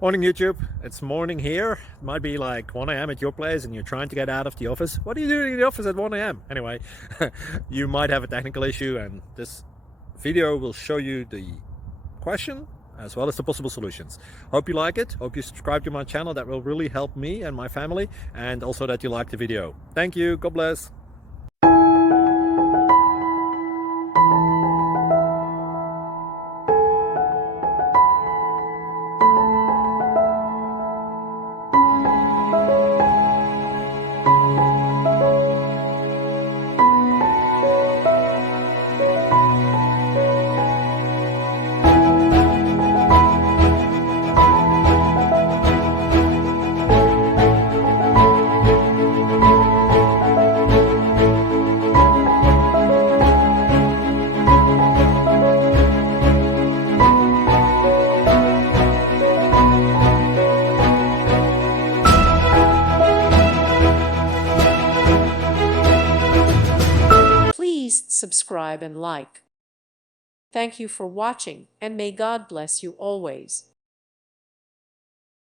Morning YouTube, it's morning here. It might be like 1 a.m. at your place and you're trying to get out of the office. What are you doing in the office at 1 a.m.? Anyway, you might have a technical issue and this video will show you the question as well as the possible solutions. Hope you like it, hope you subscribe to my channel. That will really help me and my family, and also that you like the video. Thank you, God bless. Please subscribe and like. Thank you for watching, and may God bless you always.